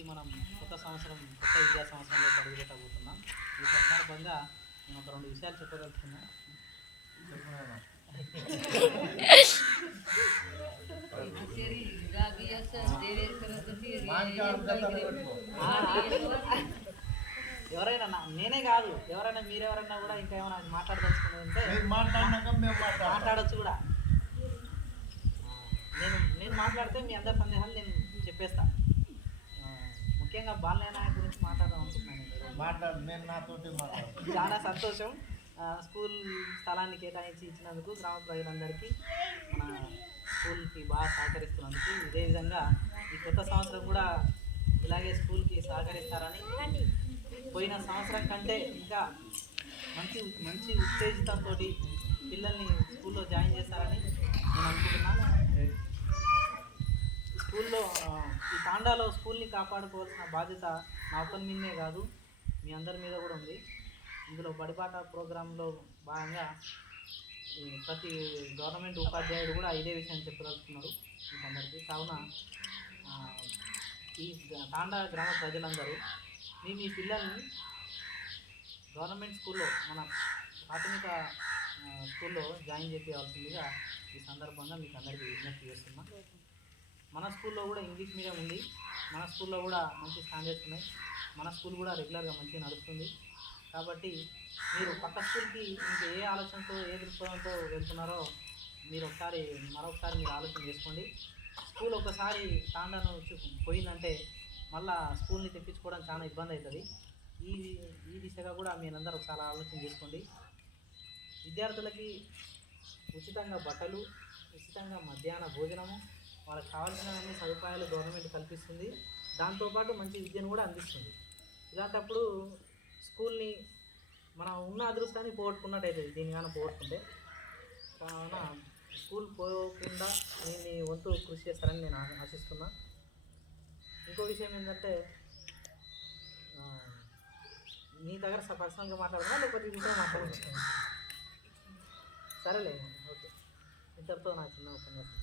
మళ్ళీ మనం కొత్త విద్యా సంవత్సరంలో అడుగుపెట్టబోతున్నాం. ఈ సందర్భంగా నేను ఒక 2 విషయాలు చెప్పదలుచుకున్నా. ఎవరైనా నేనే కాదు, ఎవరైనా మీరెవరైనా కూడా ఇంకా ఏమైనా మాట్లాడదలుచుకున్నదంటే మాట్లాడచ్చు కూడా. నేను మాట్లాడితే మీ అందరి సందేహాలు నేను చెప్పేస్తా. ముఖ్యంగా బాలనాయన గురించి మాట్లాడదాం అనుకుంటున్నాను. చాలా సంతోషం. స్కూల్ స్థలాన్ని కేటాయించి ఇచ్చినందుకు గ్రామ ప్రజలందరికీ, మన స్కూల్కి బాగా సహకరిస్తున్నందుకు, ఇదే విధంగా ఈ కొత్త సంవత్సరం కూడా ఇలాగే స్కూల్కి సహకరిస్తారని, పోయిన సంవత్సరం కంటే ఇంకా మంచి ఉత్తేజితంతో పిల్లల్ని స్కూల్లో జాయిన్ చేస్తారని నేను అనుకుంటున్నాను. స్కూల్లో ఈ తాండాలో స్కూల్ని కాపాడుకోవాల్సిన బాధ్యత నా ఒక్కరి మీదనే కాదు, మీ అందరి మీద కూడా ఉంది. ఇందులో బడిపాట ప్రోగ్రాంలో భాగంగా ప్రతి గవర్నమెంట్ ఉపాధ్యాయుడు కూడా ఇదే విషయం చెప్పదలుచుకున్నారు మీకు అందరికీ. కావున ఈ తాండా గ్రామ ప్రజలందరూ మీ పిల్లల్ని గవర్నమెంట్ స్కూల్లో, మన ప్రాథమిక స్కూల్లో జాయిన్ చేయాల్సిందిగా ఈ సందర్భంగా మీకు అందరికీ విజ్ఞప్తి చేస్తున్నా. మన స్కూల్లో కూడా ఇంగ్లీష్ మీడియం ఉంది, మన స్కూల్లో కూడా మంచి స్టాండర్డ్స్ ఉన్నాయి, మన స్కూల్ కూడా రెగ్యులర్గా మంచిగా నడుస్తుంది. కాబట్టి మీరు పక్క స్కూల్కి ఇంకా ఏ ఆలోచనతో, ఏ దృక్పథంతో వెళ్తున్నారో మరొకసారి మీరు ఆలోచన చేసుకోండి. స్కూల్ ఒకసారి తాండాను పోయిందంటే మళ్ళీ స్కూల్ని తెప్పించుకోవడం చాలా ఇబ్బంది అవుతుంది. ఈ దిశగా కూడా మీరందరూ ఒకసారి ఆలోచన చేసుకోండి. విద్యార్థులకి ఉచితంగా బట్టలు, ఉచితంగా మధ్యాహ్న భోజనము, వాళ్ళకి కావాల్సిన అన్ని సదుపాయాలు గవర్నమెంట్ కల్పిస్తుంది. దాంతోపాటు మంచి విద్యను కూడా అందిస్తుంది. ఇలాంటప్పుడు స్కూల్ని మనం ఉన్న అదృష్టాన్ని పోగొట్టుకున్నట్టు అవుతుంది దీని కానీ పోగొట్టుకుంటే. కావున స్కూల్ పోకుండా మీ వంతు కృషి చేస్తారని నేను ఆశిస్తున్నా. ఇంకో విషయం ఏంటంటే, నీ దగ్గర పర్సనల్గా మాట్లాడుతున్నా లేకపోతే ఈ విషయం మాట్లాడుతున్నా? సరేలే, ఓకే. ఇంతటితో నా చిన్న ఉపన్యాసం.